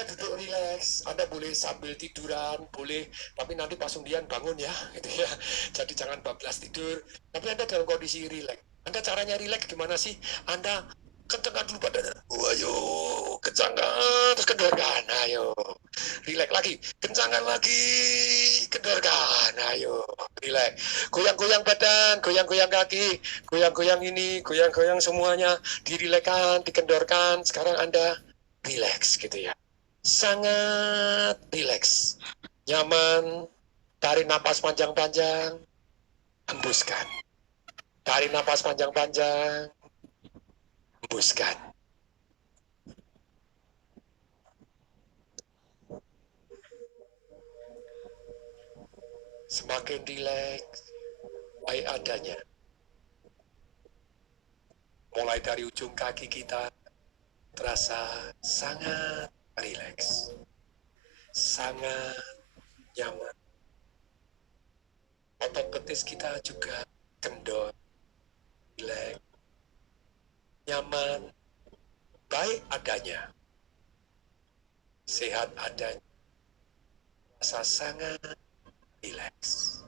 Anda duduk rileks, Anda boleh sambil tiduran, boleh, tapi nanti pas undian bangun ya, gitu ya. Jadi jangan bablas tidur, tapi Anda dalam kondisi rileks. Anda caranya rileks gimana sih? Anda kencangkan dulu badannya, ayo, kencangkan, terus kendorkan, ayo. Rileks lagi, kencangkan lagi, kendorkan, ayo. Rileks, goyang-goyang badan, goyang-goyang kaki, goyang-goyang ini, goyang-goyang semuanya, dirilekkan, dikendorkan. Sekarang Anda rileks gitu ya. Sangat rileks, nyaman, tarik napas panjang-panjang, hembuskan. Tarik napas panjang-panjang, hembuskan. Semakin rileks, baik adanya. Mulai dari ujung kaki kita terasa sangat rileks, sangat nyaman. Otot betis kita juga kendor, rileks, nyaman, baik adanya, sehat adanya, rasa sangat rileks.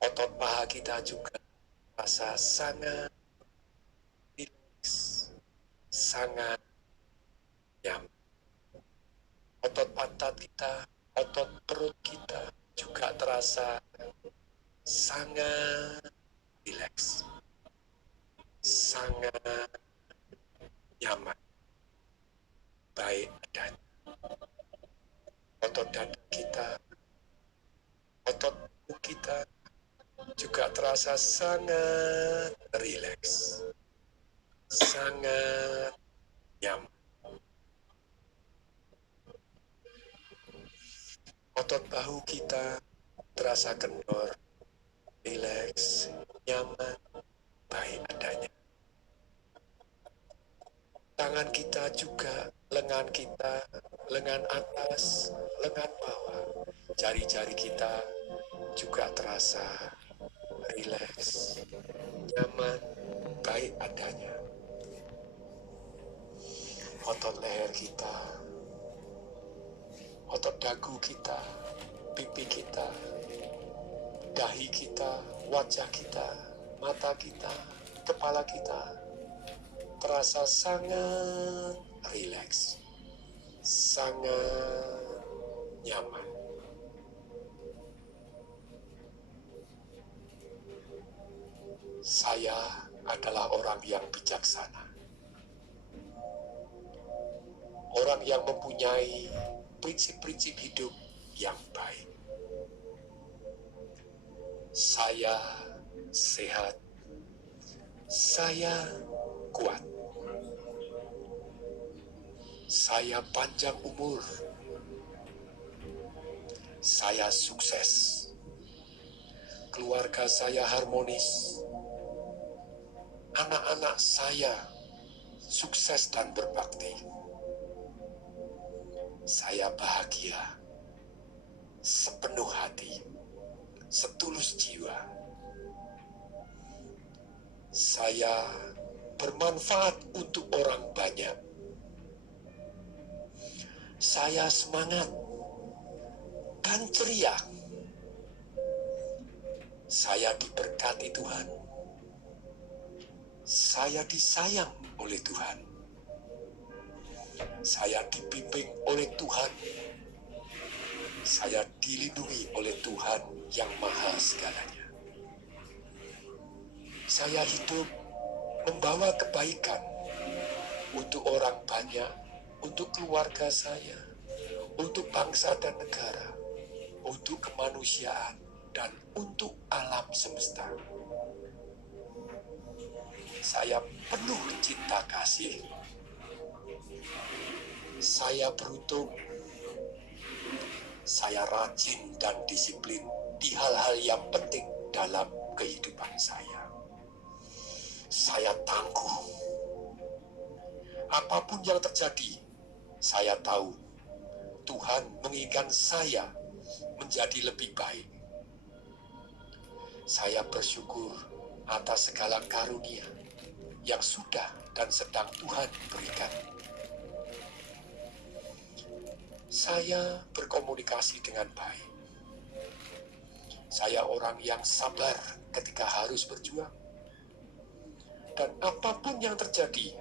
Otot paha kita juga rasa sangat rileks, sangat nyaman. Otot pantat kita, otot perut kita juga terasa sangat rileks, sangat nyaman, baik adanya. Otot dada kita, otot tubuh kita juga terasa sangat rileks, sangat nyaman. Otot bahu kita terasa kendor, rileks, nyaman, baik adanya. Tangan kita juga, lengan kita, lengan atas, lengan bawah, jari-jari kita juga terasa rileks, nyaman, baik adanya. Otot leher kita, otot dagu kita, pipi kita, dahi kita, wajah kita, mata kita, kepala kita terasa sangat rileks, sangat nyaman. Saya adalah orang yang bijaksana, orang yang mempunyai prinsip-prinsip hidup yang baik. Saya sehat, saya kuat, saya panjang umur, saya sukses, keluarga saya harmonis, anak-anak saya sukses dan berbakti. Saya bahagia, sepenuh hati, setulus jiwa. Saya bermanfaat untuk orang banyak. Saya semangat dan ceria. Saya diberkati Tuhan. Saya disayang oleh Tuhan. Saya dibimbing oleh Tuhan. Saya dilindungi oleh Tuhan yang Maha Segalanya. Saya hidup membawa kebaikan untuk orang banyak, untuk keluarga saya, untuk bangsa dan negara, untuk kemanusiaan, dan untuk alam semesta. Saya penuh cinta kasih. Saya beruntung. Saya rajin dan disiplin di hal-hal yang penting dalam kehidupan saya. Saya tangguh. Apapun yang terjadi, saya tahu Tuhan menginginkan saya menjadi lebih baik. Saya bersyukur atas segala karunia yang sudah dan sedang Tuhan berikan. saya berkomunikasi dengan baik. Saya orang yang sabar ketika harus berjuang. Dan apapun yang terjadi,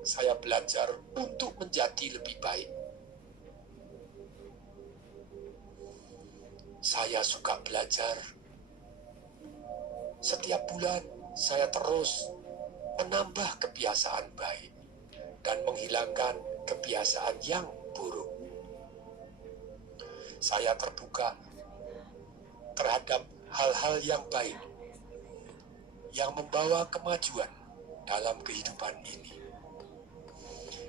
saya belajar untuk menjadi lebih baik. Saya suka belajar. Setiap bulan saya terus menambah kebiasaan baik dan menghilangkan kebiasaan yang buruk. Saya terbuka terhadap hal-hal yang baik yang membawa kemajuan dalam kehidupan ini.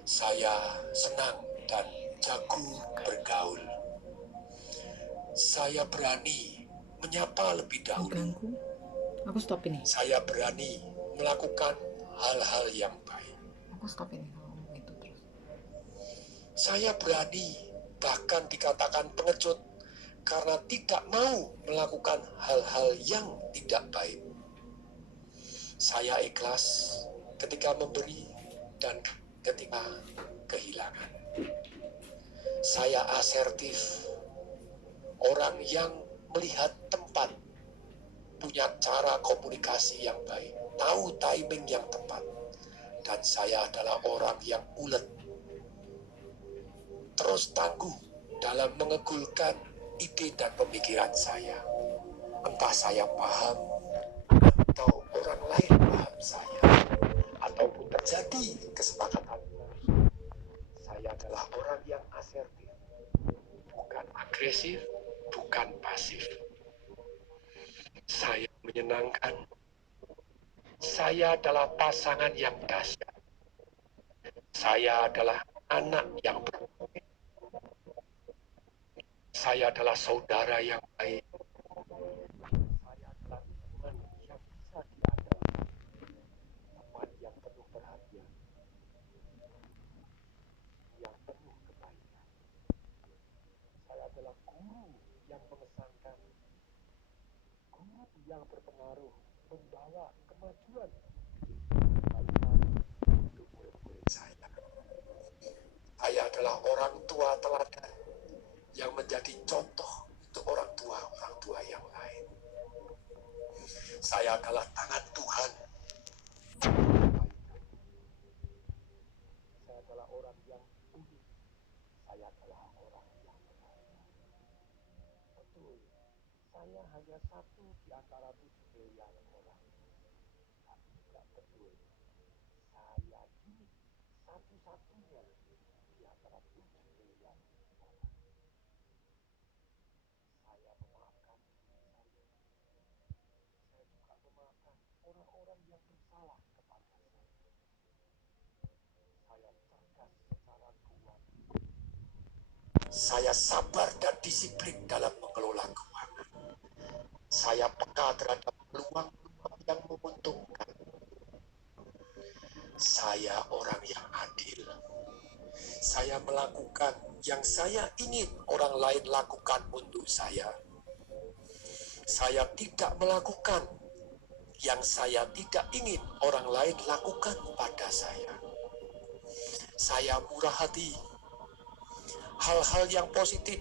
Saya senang dan jago bergaul. Saya berani menyapa lebih dahulu. Aku stop ini. Saya berani melakukan hal-hal yang baik. Aku stop ini kalau itu terus. Saya berani, bahkan dikatakan pengecut, karena tidak mau melakukan hal-hal yang tidak baik. Saya ikhlas ketika memberi dan ketika kehilangan. Saya asertif, orang yang melihat tempat, punya cara komunikasi yang baik, tahu timing yang tepat. Dan saya adalah orang yang ulet, terus tangguh dalam mengegulkan ide dan pemikiran saya. Entah saya paham atau orang lain paham saya, ataupun terjadi kesepakatan. Saya adalah orang yang asertif, bukan agresif, bukan pasif. Saya menyenangkan. Saya adalah pasangan yang dahsyat. Saya adalah anak yang berkomitmen. Saya adalah saudara yang baik. Saya adalah teman yang bisa diandalkan. Teman yang penuh perhatian. Yang penuh kebaikan. Saya adalah guru yang mengesankan. Guru yang berpengaruh membawa kemajuan kebaikan untuk murid-murid saya. Saya adalah orang tua teladan yang menjadi contoh untuk orang tua yang lain. Saya adalah tangan Tuhan. Saya adalah orang yang unik. Saya adalah orang yang berharga. Betul, saya hanya satu di antara 7 miliar orang. Tapi juga betul, saya unik, satu-satunya di antara 7 miliar orang. Saya memaafkan diri saya. Saya juga memaafkan orang-orang yang bersalah kepada saya. Saya cerdas secara keuangan. Saya sabar dan disiplin dalam mengelola keuangan. Saya peka terhadap peluang-peluang yang menguntungkan. Saya orang yang adil. Saya melakukan yang saya ingin orang lain lakukan untuk saya. Saya tidak melakukan yang saya tidak ingin orang lain lakukan pada saya. Saya murah hati. Hal-hal yang positif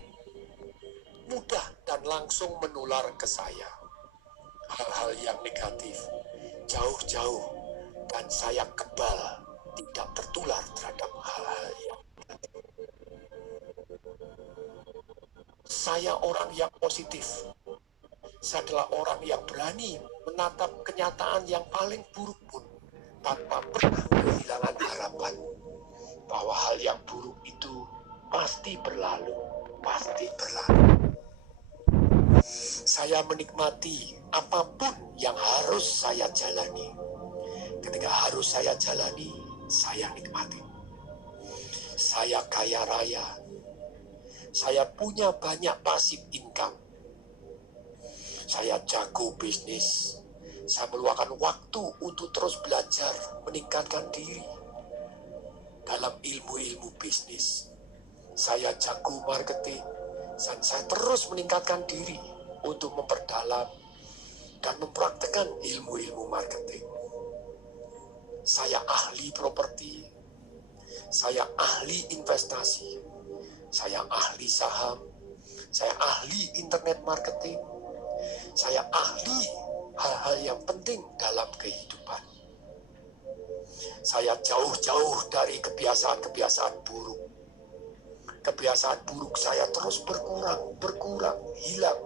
mudah dan langsung menular ke saya. Hal-hal yang negatif jauh-jauh, dan saya kebal tidak tertular terhadap hal-hal yang negatif. Saya orang yang positif. Saya adalah orang yang berani menatap kenyataan yang paling buruk pun tanpa pernah kehilangan harapan bahwa hal yang buruk itu pasti berlalu, pasti berlalu. Saya menikmati apapun yang harus saya jalani. Ketika harus saya jalani, saya nikmati. Saya kaya raya. Saya punya banyak pasif income. Saya jago bisnis. Saya meluangkan waktu untuk terus belajar, meningkatkan diri dalam ilmu-ilmu bisnis. Saya jago marketing, dan saya terus meningkatkan diri untuk memperdalam dan mempraktekkan ilmu-ilmu marketing. Saya ahli properti, saya ahli investasi, Saya ahli saham, saya ahli internet marketing, saya ahli hal-hal yang penting dalam kehidupan. Saya jauh-jauh dari kebiasaan-kebiasaan buruk. Kebiasaan buruk saya terus berkurang, hilang.